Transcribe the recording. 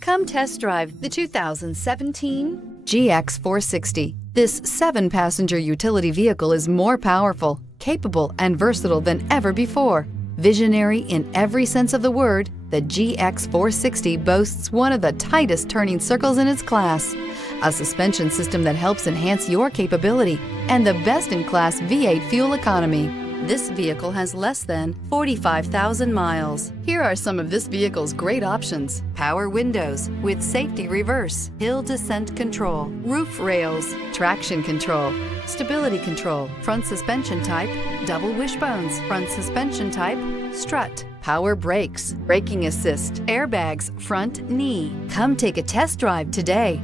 Come test drive the 2017 GX 460. This 7-passenger utility vehicle is more powerful, capable, and versatile than ever before. Visionary in every sense of the word, the GX 460 boasts one of the tightest turning circles in its class, a suspension system that helps enhance your capability, and the best-in-class V8 fuel economy. This vehicle has less than 45,000 miles. Here are some of this vehicle's great options: power windows with safety reverse, hill descent control, roof rails, traction control, stability control, front suspension type, double wishbones, front suspension type, strut, power brakes, braking assist, airbags, front knee. Come take a test drive today.